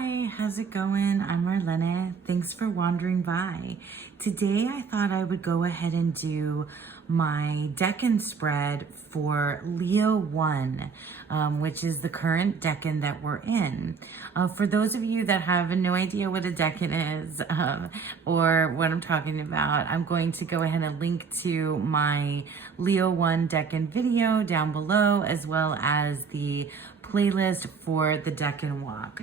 Hi, how's it going? I'm Marlene. Thanks for wandering by. Today I thought I would go ahead and do my decan spread for Leo 1, which is the current decan that we're in. For those of you that have no idea what a decan is or what I'm talking about, I'm going to go ahead and link to my Leo 1 decan video down below, as well as the playlist for the decan walk.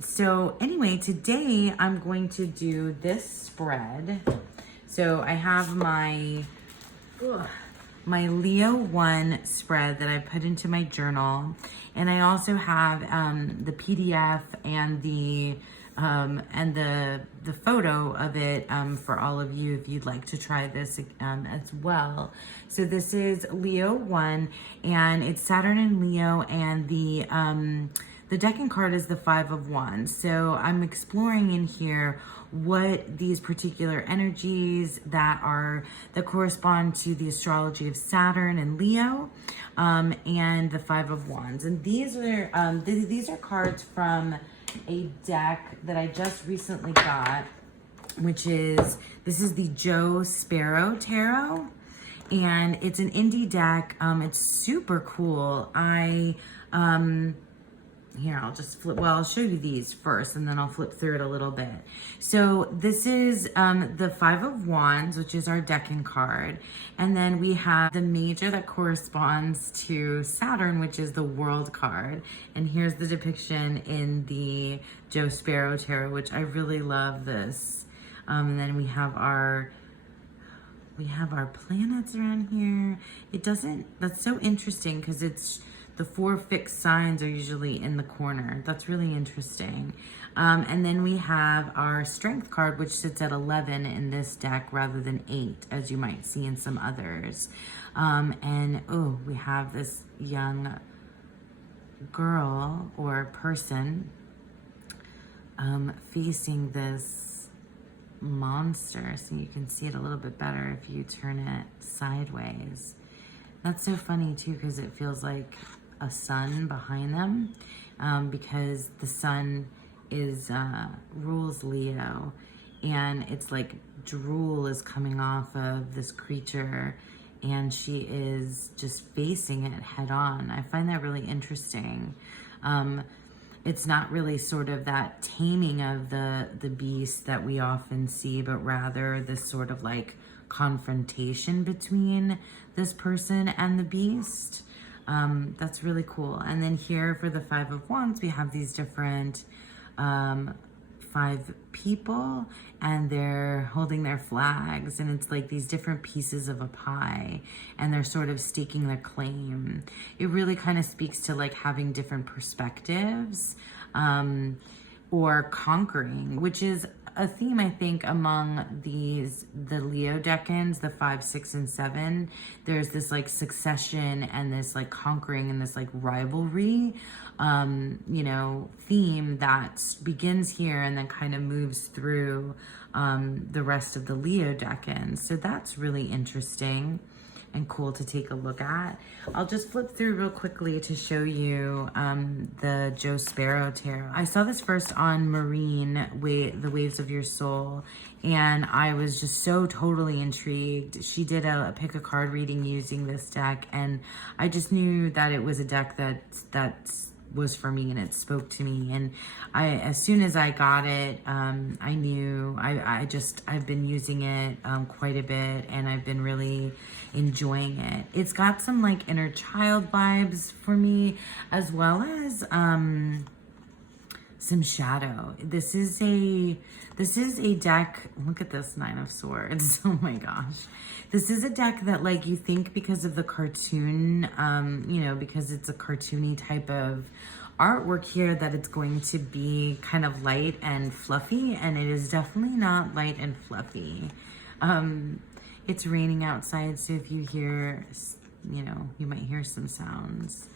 So anyway, today I'm going to do this spread. So I have my Leo 1 spread that I put into my journal, and I also have the PDF and the photo of it for all of you if you'd like to try this as well. So this is Leo 1, and it's Saturn in Leo, and the decan card is the 5 of Wands. So I'm exploring in here what these particular energies that correspond to the astrology of Saturn and Leo, and the 5 of Wands. And these are cards from a deck that I just recently got, this is the Sparrow Tarot, and it's an indie deck. It's super cool. Here, I'll just flip, well, I'll show you these first and then I'll flip through it a little bit. So this is the 5 of Wands, which is our decan card. And then we have the major that corresponds to Saturn, which is the World card. And here's the depiction in the Sparrow Tarot, which I really love this. And then we have our planets around here. That's so interesting because the 4 fixed signs are usually in the corner. That's really interesting. And then we have our strength card, which sits at 11 in this deck rather than 8, as you might see in some others. We have this young girl or person facing this monster. So you can see it a little bit better if you turn it sideways. That's so funny too, because it feels like a sun behind them, because the sun rules Leo, and it's like drool is coming off of this creature, and she is just facing it head on. I find that really interesting. It's not really sort of that taming of the beast that we often see, but rather this sort of like confrontation between this person and the beast. That's really cool. And then here for the 5 of Wands, we have these different 5 people, and they're holding their flags, and it's like these different pieces of a pie, and they're sort of staking their claim. It really kind of speaks to like having different perspectives, or conquering, which is a theme, I think, among the Leo decans, the 5, 6, and 7. There's this like succession and this like conquering and this like rivalry, theme that begins here and then kind of moves through the rest of the Leo decans. So that's really interesting and cool to take a look at. I'll just flip through real quickly to show you the Sparrow Tarot. I saw this first on Marine, The Waves of Your Soul, and I was just so totally intrigued. She did a pick a card reading using this deck, and I just knew that it was a deck that was for me, and it spoke to me. And as soon as I got it, I knew I've been using it quite a bit, and I've been really enjoying it. It's got some like inner child vibes for me, as well as some shadow. This is a deck. Look at this 9 of Swords. Oh my gosh. This is a deck that, like, you think because of the cartoon, because it's a cartoony type of artwork here, that it's going to be kind of light and fluffy, and it is definitely not light and fluffy. It's raining outside, so if you hear, you might hear some sounds.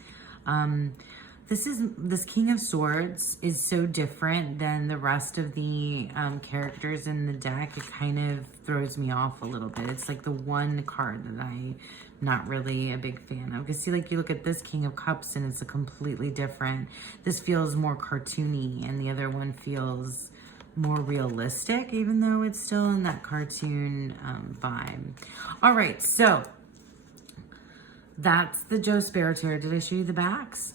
This King of Swords is so different than the rest of the characters in the deck. It kind of throws me off a little bit. It's like the one card that I not really a big fan of. Because see, like you look at this King of Cups and it's a completely different, this feels more cartoony and the other one feels more realistic, even though it's still in that cartoon vibe. All right, so that's the Joe Sparrow Tarot. Did I show you the backs?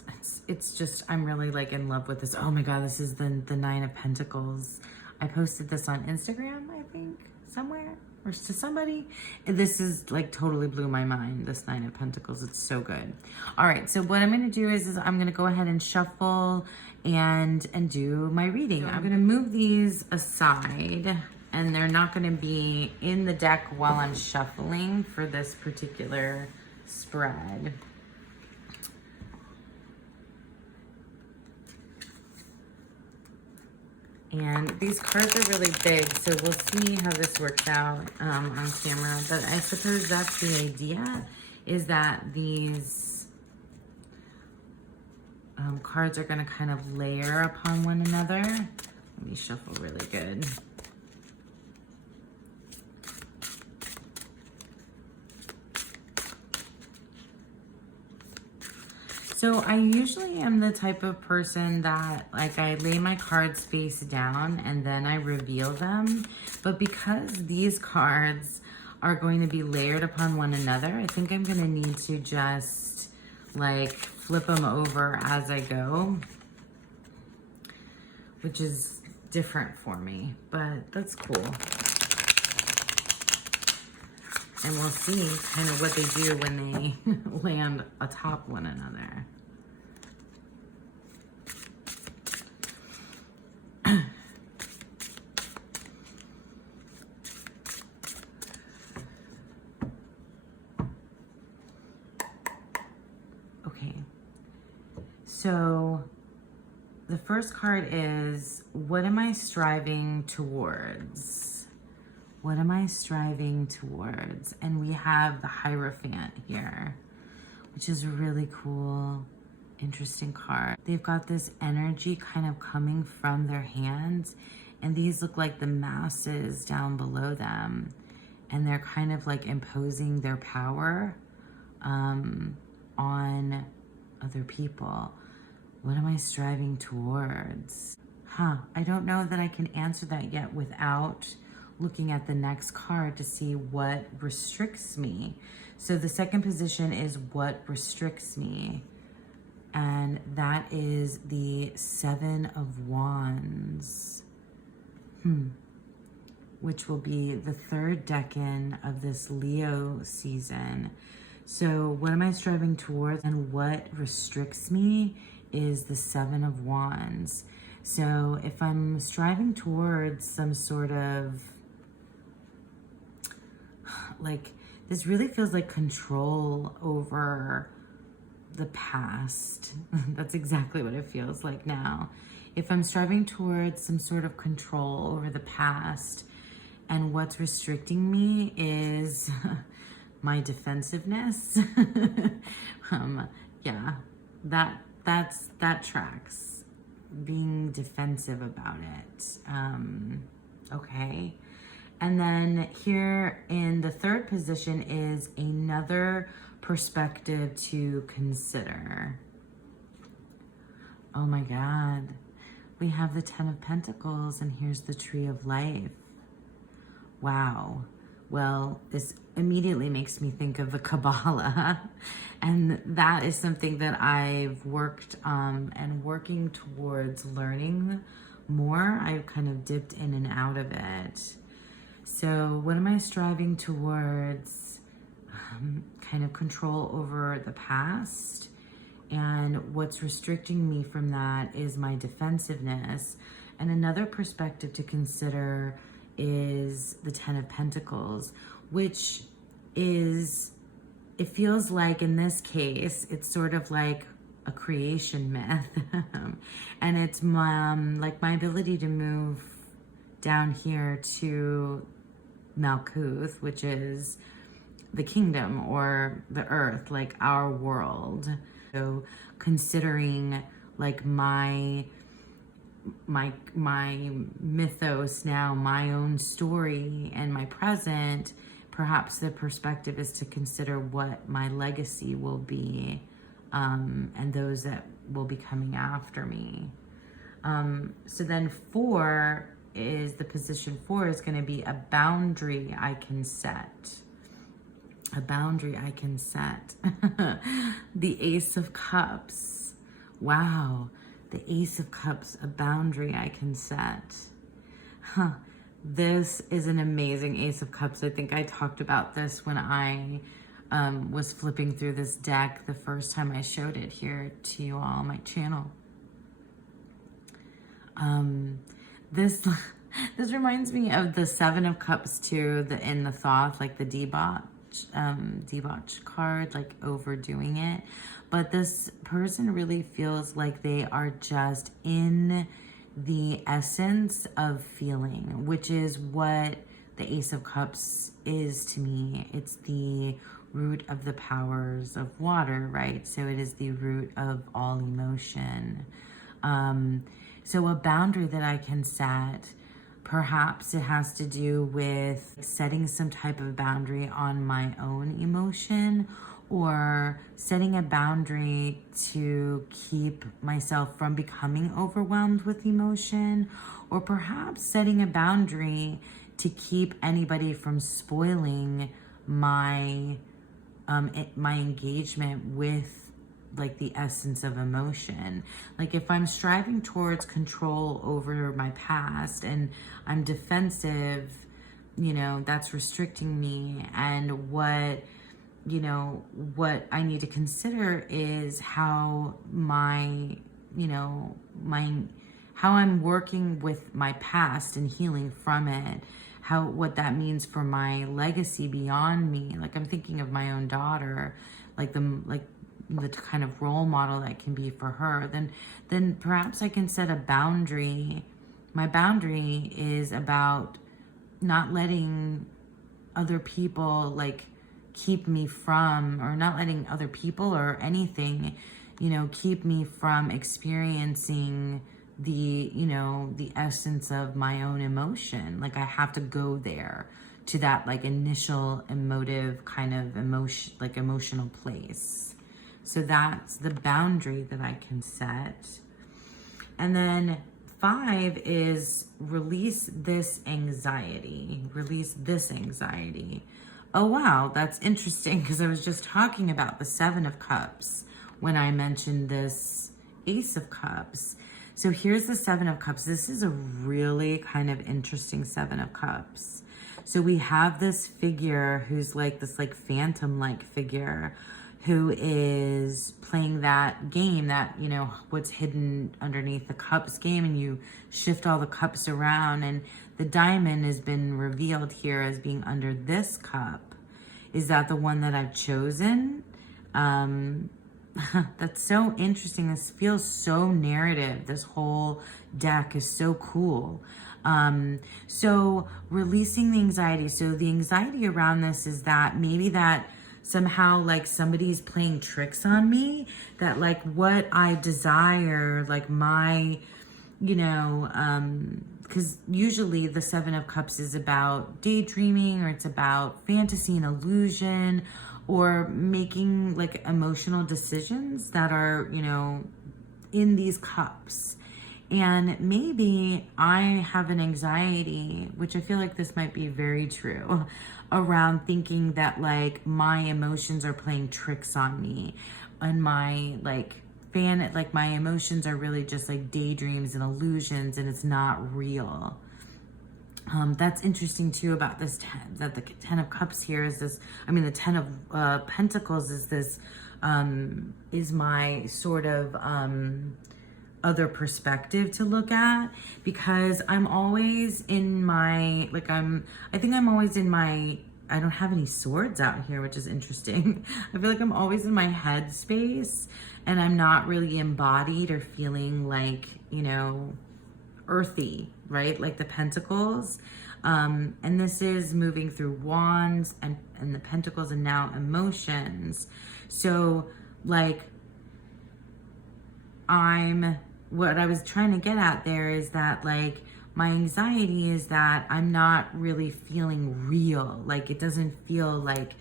It's just, I'm really like in love with this. Oh my God, this is the Nine of Pentacles. I posted this on Instagram, I think, somewhere, or to somebody. This is like totally blew my mind, this Nine of Pentacles. It's so good. All right, so what I'm gonna do is I'm gonna go ahead and shuffle and do my reading. I'm gonna move these aside and they're not gonna be in the deck while I'm shuffling for this particular spread. And these cards are really big, so we'll see how this works out on camera. But I suppose that's the idea, is that these cards are going to kind of layer upon one another. Let me shuffle really good. So I usually am the type of person that, like, I lay my cards face down and then I reveal them. But because these cards are going to be layered upon one another, I think I'm going to need to just, like, flip them over as I go, which is different for me, but that's cool. And we'll see kind of what they do when they land atop one another. Okay. So the first card is, what am I striving towards? What am I striving towards? And we have the Hierophant here, which is a really cool, interesting card. They've got this energy kind of coming from their hands, and these look like the masses down below them. And they're kind of like imposing their power on other people. What am I striving towards? I don't know that I can answer that yet without looking at the next card to see what restricts me. So the second position is what restricts me. And that is the Seven of Wands. Which will be the third decan of this Leo season. So what am I striving towards and what restricts me is the Seven of Wands. So if I'm striving towards some sort of, like, this really feels like control over the past. That's exactly what it feels like now. If I'm striving towards some sort of control over the past, and what's restricting me is my defensiveness. Yeah, that tracks. Being defensive about it. Okay. And then here in the third position is another perspective to consider. Oh my God. We have the Ten of Pentacles, and here's the Tree of Life. Wow. Well, this immediately makes me think of the Kabbalah. And that is something that I've worked and working towards learning more. I've kind of dipped in and out of it. So what am I striving towards? Kind of control over the past. And what's restricting me from that is my defensiveness. And another perspective to consider is the Ten of Pentacles, which is, it feels like in this case, it's sort of like a creation myth. And it's like my ability to move down here to Malkuth, which is the kingdom or the earth, like our world. So considering like my mythos now, my own story and my present, perhaps the perspective is to consider what my legacy will be, and those that will be coming after me. So then 4 is, the position 4 is going to be a boundary I can set. A boundary I can set. The Ace of Cups. Wow. The Ace of Cups, a boundary I can set. This is an amazing Ace of Cups. I think I talked about this when I was flipping through this deck the first time I showed it here to you all on my channel. This reminds me of the 7 of Cups too, in the Thoth, like the debauch card, like overdoing it. But this person really feels like they are just in the essence of feeling, which is what the Ace of Cups is to me. It's the root of the powers of water, right? So it is the root of all emotion. So a boundary that I can set, perhaps it has to do with setting some type of boundary on my own emotion, or setting a boundary to keep myself from becoming overwhelmed with emotion, or perhaps setting a boundary to keep anybody from spoiling my my engagement with like the essence of emotion. Like if I'm striving towards control over my past and I'm defensive, that's restricting me. And what I need to consider is how how I'm working with my past and healing from it, what that means for my legacy beyond me. Like I'm thinking of my own daughter, like the kind of role model that can be for her. Then perhaps I can set a boundary. My boundary is about not letting other people like keep me from, or not letting other people or anything, keep me from experiencing the essence of my own emotion. Like I have to go there to that like initial emotive kind of emotional place. So that's the boundary that I can set. And then 5 is release this anxiety. Release this anxiety. Oh, wow, that's interesting, because I was just talking about the 7 of Cups when I mentioned this Ace of Cups. So here's the 7 of Cups. This is a really kind of interesting 7 of Cups. So we have this figure who's like this like phantom-like figure who is playing that game that, what's hidden underneath the cups game, and you shift all the cups around, and the diamond has been revealed here as being under this cup. Is that the one that I've chosen? That's so interesting. This feels so narrative. This whole deck is so cool. So releasing the anxiety. So the anxiety around this is that maybe that somehow like somebody's playing tricks on me, that like what I desire, like my, because usually the 7 of Cups is about daydreaming, or it's about fantasy and illusion, or making like emotional decisions that are, in these cups. And maybe I have an anxiety, which I feel like this might be very true, around thinking that like my emotions are playing tricks on me, and my my emotions are really just like daydreams and illusions, and it's not real. That's interesting too about this 10, that the 10 of Cups here is this, the 10 of Pentacles is this, is my sort of, other perspective to look at, because I'm always in my, I don't have any swords out here, which is interesting. I feel like I'm always in my head space, and I'm not really embodied or feeling like, earthy, right? Like the Pentacles. And this is moving through wands and the Pentacles, and now emotions. So like what I was trying to get at there is that like my anxiety is that I'm not really feeling real. Like it doesn't feel like,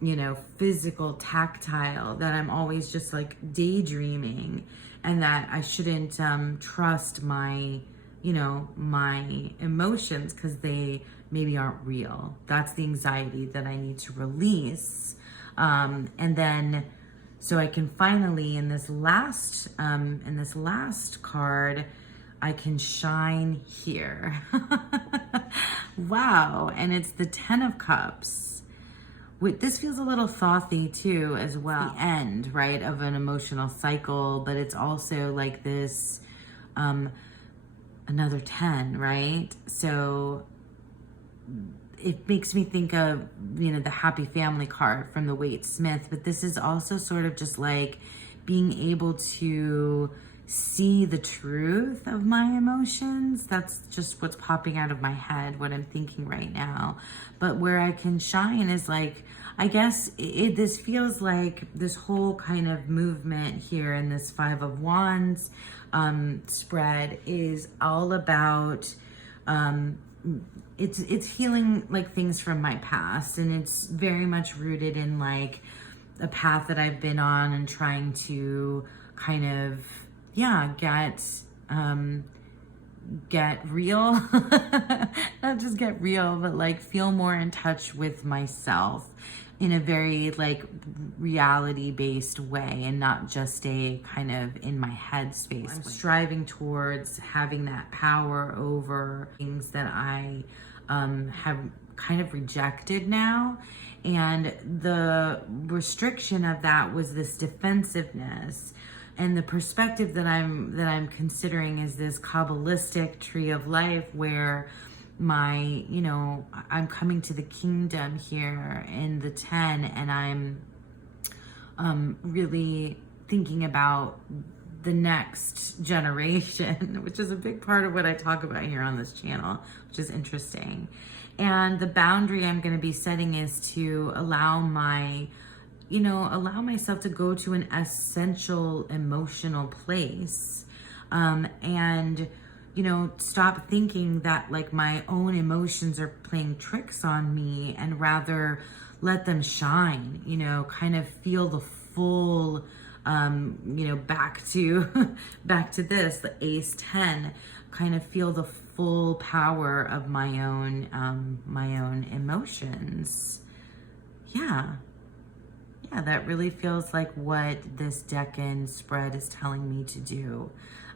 you know, physical, tactile, that I'm always just like daydreaming, and that I shouldn't trust my, you know, my emotions because they maybe aren't real. That's the anxiety that I need to release. And then, so I can finally, in this last card, I can shine here. Wow. And it's the 10 of Cups. This feels a little thoughty too, as well. The end, right, of an emotional cycle, but it's also like this, another 10, right? So it makes me think of, you know, the happy family card from the Waite Smith, but this is also sort of just like being able to see the truth of my emotions. That's just what's popping out of my head, what I'm thinking right now. But where I can shine is like, I guess this feels like this whole kind of movement here in this 5 of Wands spread is all about, it's healing like things from my past, and it's very much rooted in like a path that I've been on and trying to kind of, yeah, get real, not just get real, but like feel more in touch with myself in a very like reality based way, and not just a kind of in my head space. I'm striving towards having that power over things that I have kind of rejected now. And the restriction of that was this defensiveness. And the perspective that I'm considering is this Kabbalistic tree of life, where my, you know, I'm coming to the kingdom here in the 10, and I'm really thinking about the next generation, which is a big part of what I talk about here on this channel, which is interesting. And the boundary I'm going to be setting is to allow myself to go to an essential emotional place, and, you know, stop thinking that like my own emotions are playing tricks on me, and rather let them shine, you know, kind of feel the full, you know, back to this, the Ace 10, kind of feel the full power of my own emotions. Yeah, that really feels like what this decan spread is telling me to do,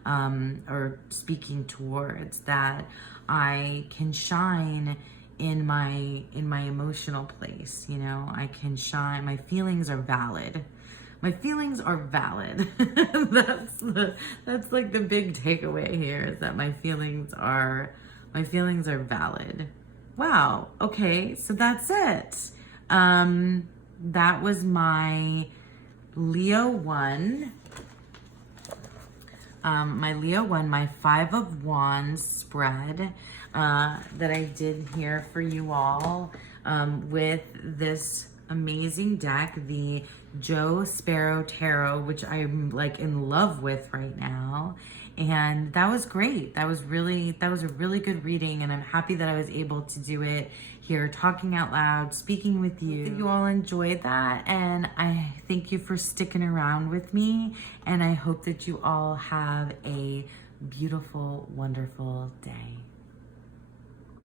or speaking towards, that I can shine in my emotional place. You know, I can shine. My feelings are valid. My feelings are valid. That's like the big takeaway here, is that my feelings are valid. Wow. Okay, so that's it. That was my Leo 1. My 5 of Wands spread that I did here for you all, with this amazing deck, the Sparrow Tarot, which I'm like in love with right now. And that was great. That was a really good reading, and I'm happy that I was able to do it here, talking out loud, speaking with you. You all enjoyed that, and I thank you for sticking around with me, and I hope that you all have a beautiful, wonderful day.